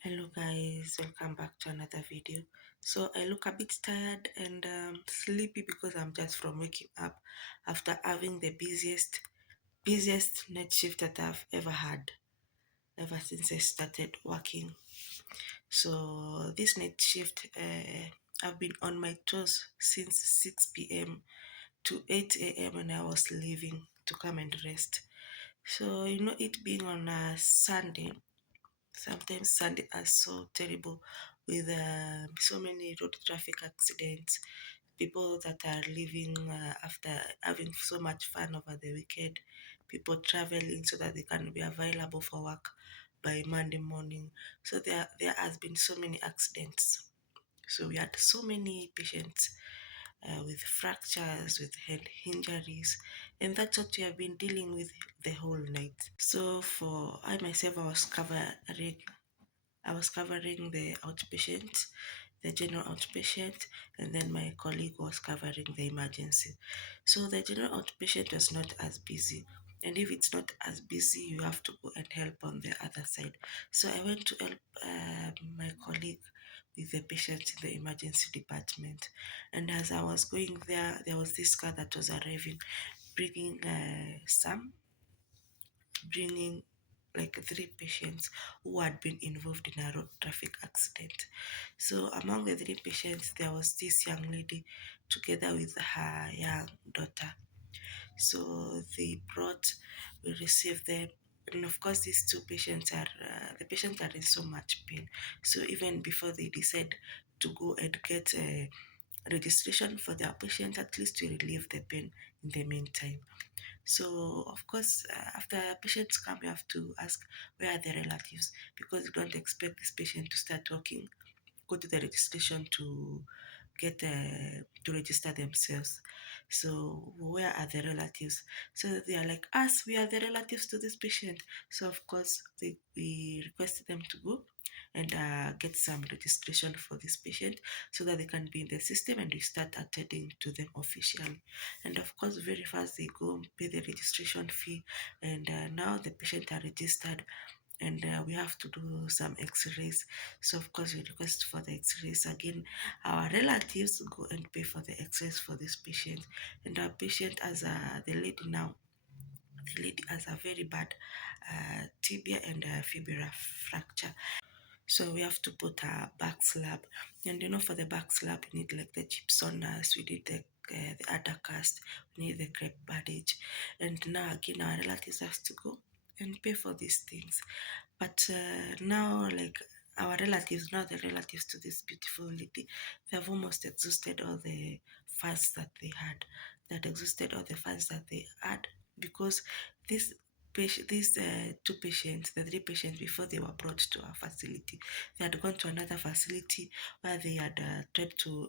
Hello guys, welcome back to another video. So I look a bit tired and sleepy because I'm just from waking up after having the busiest night shift that I've ever had ever since I started working. So this night shift, I've been on my toes since 6 p.m. to 8 a.m. when I was leaving to come and rest. So it being on a Sunday. Sometimes Sunday are so terrible with so many road traffic accidents. People that are leaving after having so much fun over the weekend. People traveling so that they can be available for work by Monday morning. So there has been so many accidents. So we had so many patients with fractures, with head injuries, and that's what we have been dealing with the whole night. So for I myself, I was covering the outpatient, the general outpatient, and then my colleague was covering the emergency. So the general outpatient was not as busy. And if it's not as busy, you have to go and help on the other side. So I went to help my colleague with the patient in the emergency department. And as I was going there was this car that was arriving, bringing bringing like three patients who had been involved in a road traffic accident. So among the three patients, there was this young lady together with her young daughter. So we received them. And of course, these two patients the patients are in so much pain. So even before they decide to go and get a registration for their patient, at least to relieve the pain in the meantime. So, of course, after patients come, you have to ask where are the relatives because you don't expect this patient to start talking, go to the registration to get to register themselves. So, where are the relatives? So, they are like, us, we are the relatives to this patient. So, of course, we requested them to go and get some registration for this patient so that they can be in the system and we start attending to them officially. And of course, very fast they go and pay the registration fee, and now the patient are registered, and we have to do some x-rays. So of course we request for the x-rays again. Our relatives go and pay for the x-rays for this patient, and our patient has the lady has a very bad tibia and fibula fracture. So we have to put a back slab, and for the back slab we need like the gypsum nurse, we need the other cast, we need the crepe bandage, and now again our relatives have to go and pay for these things. But now, like our relatives, now the relatives to this beautiful lady, they have almost exhausted all the funds that they had, because this these two patients, the three patients, before they were brought to our facility, they had gone to another facility where they had tried to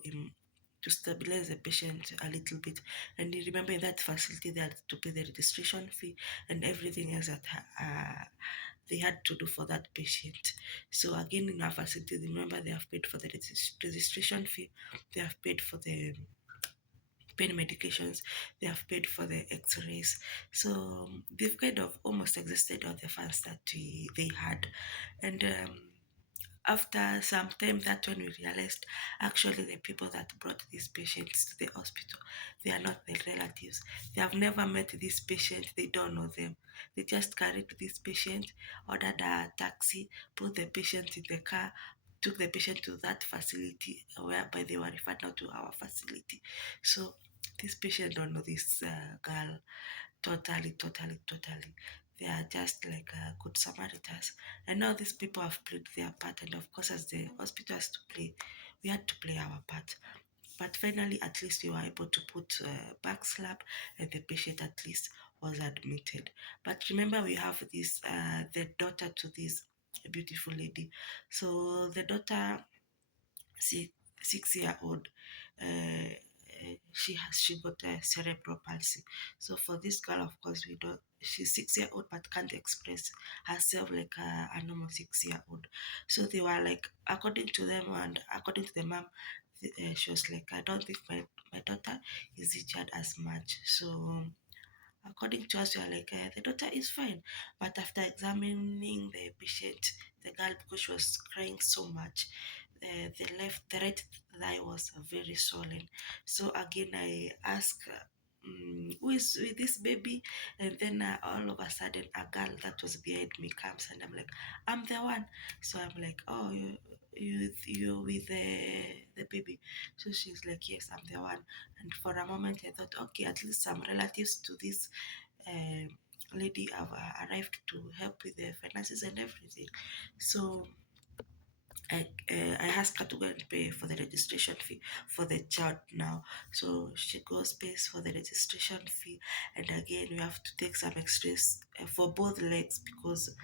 stabilize the patient a little bit. And you remember in that facility they had to pay the registration fee and everything else that they had to do for that patient. So again, in our facility, remember they have paid for the registration fee, they have paid for the pain medications, they have paid for the x-rays. So they've kind of almost exhausted all the funds that they had. And after some time, that when we realized actually the people that brought these patients to the hospital, they are not the relatives. They have never met this patient, they don't know them. They just carried this patient, ordered a taxi, put the patient in the car, took the patient to that facility whereby they were referred now to our facility. So this patient don't know this girl totally. They are just like good Samaritans. And now these people have played their part, and of course, as the hospital has to play, we had to play our part. But finally, at least we were able to put back slap, and the patient at least was admitted. But remember, we have this the daughter to this beautiful lady. So the daughter, 6 year old, uh, she got a cerebral palsy. So for this girl, of course, we don't. She's 6 year old but can't express herself like a normal 6 year old. So they were like, according to them and according to the mom, she was like, I don't think my daughter is injured as much. So According to us, we are like, the daughter is fine. But after examining the patient, the girl, because she was crying so much, the right thigh was very swollen. So again, I asked, who is with this baby? And then all of a sudden, a girl that was behind me comes, and I'm like, I'm the one. So I'm like, oh, you with the baby. So she's like, yes, I'm the one. And for a moment, I thought, okay, at least some relatives to this uh, lady have arrived to help with the finances and everything. So I asked her to go and pay for the registration fee for the child now. So she goes, pays for the registration fee, and again we have to take some x-rays for both legs, because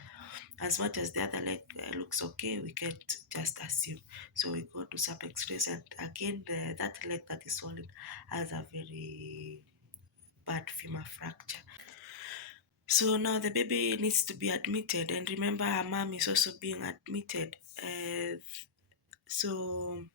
as much as the other leg looks okay, we can't just assume. So we go to some x-rays, and again that leg that is swollen has a very bad femur fracture. So now the baby needs to be admitted, and remember her mom is also being admitted. So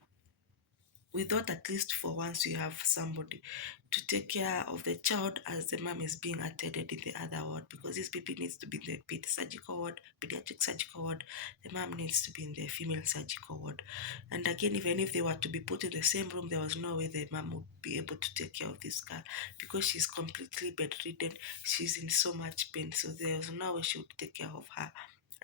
we thought at least for once we have somebody to take care of the child as the mom is being attended in the other ward, because this baby needs to be in the surgical ward, pediatric surgical ward. The mom needs to be in the female surgical ward. And again, even if they were to be put in the same room, there was no way the mom would be able to take care of this girl, because she's completely bedridden. She's in so much pain. So there was no way she would take care of her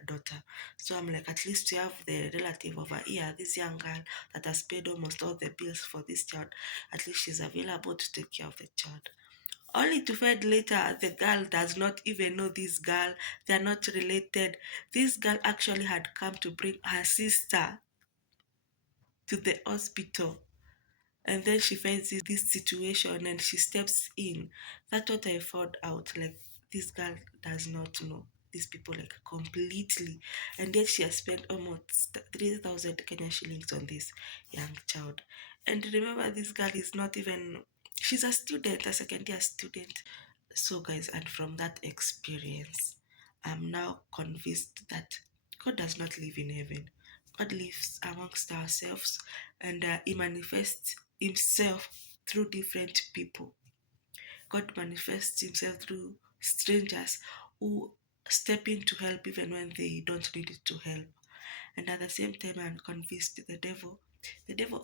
daughter. So I'm like, at least we have the relative over here, this young girl that has paid almost all the bills for this child. At least she's available to take care of the child. Only to find later the girl does not even know this girl. They are not related. This girl actually had come to bring her sister to the hospital, and then she finds this situation and she steps in. That's what I found out. Like, this girl does not know these people like completely, and yet she has spent almost 3,000 Kenyan shillings on this young child. And remember, this girl is not even, she's a student, a second year student. So guys, and from that experience, I'm now convinced that God does not live in heaven. God lives amongst ourselves, and He manifests Himself through different people. God manifests Himself through strangers who step in to help even when they don't need to help. And at the same time, I'm convinced the devil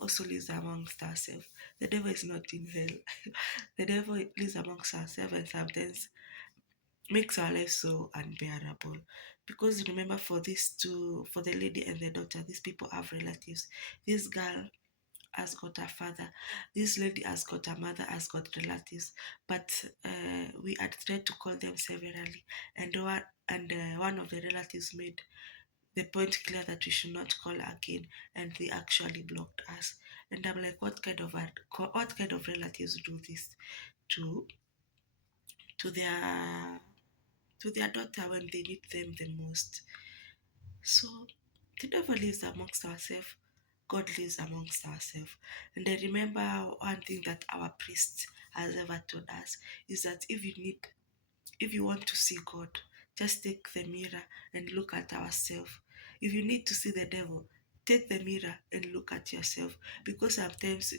also lives amongst ourselves. The devil is not in hell. The devil lives amongst ourselves, and sometimes makes our life so unbearable. Because remember, for these two, for the lady and the daughter, these people have relatives. This girl has got a father, this lady has got a mother, has got relatives, but we had tried to call them severally, and one of the relatives made the point clear that we should not call again, and they actually blocked us. And I'm like, what kind of relatives do this to to their to their daughter when they need them the most? So the devil lives amongst ourselves, God lives amongst ourselves. And I remember one thing that our priest has ever told us is that if you want to see God, just take the mirror and look at ourselves. If you need to see the devil, take the mirror and look at yourself. Because sometimes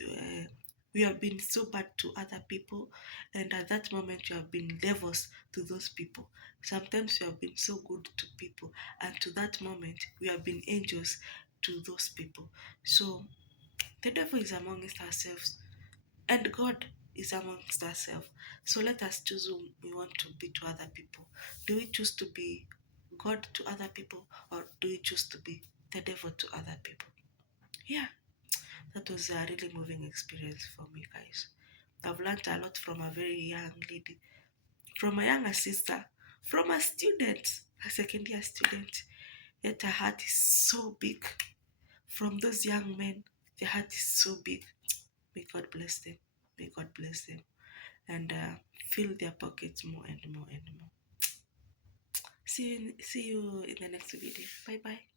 we have been so bad to other people, and at that moment we have been devils to those people. Sometimes we have been so good to people, and to that moment we have been angels to those people. So the devil is amongst ourselves, and God is amongst ourselves. So let us choose who we want to be to other people. Do we choose to be God to other people, or do we choose to be the devil to other people? Yeah, that was a really moving experience for me, guys. I've learned a lot from a very young lady, from a younger sister, from a student, a second year student. Yet her heart is so big. From those young men, their heart is so big. May God bless them. May God bless them. And fill their pockets more and more and more. See you in the next video. Bye bye.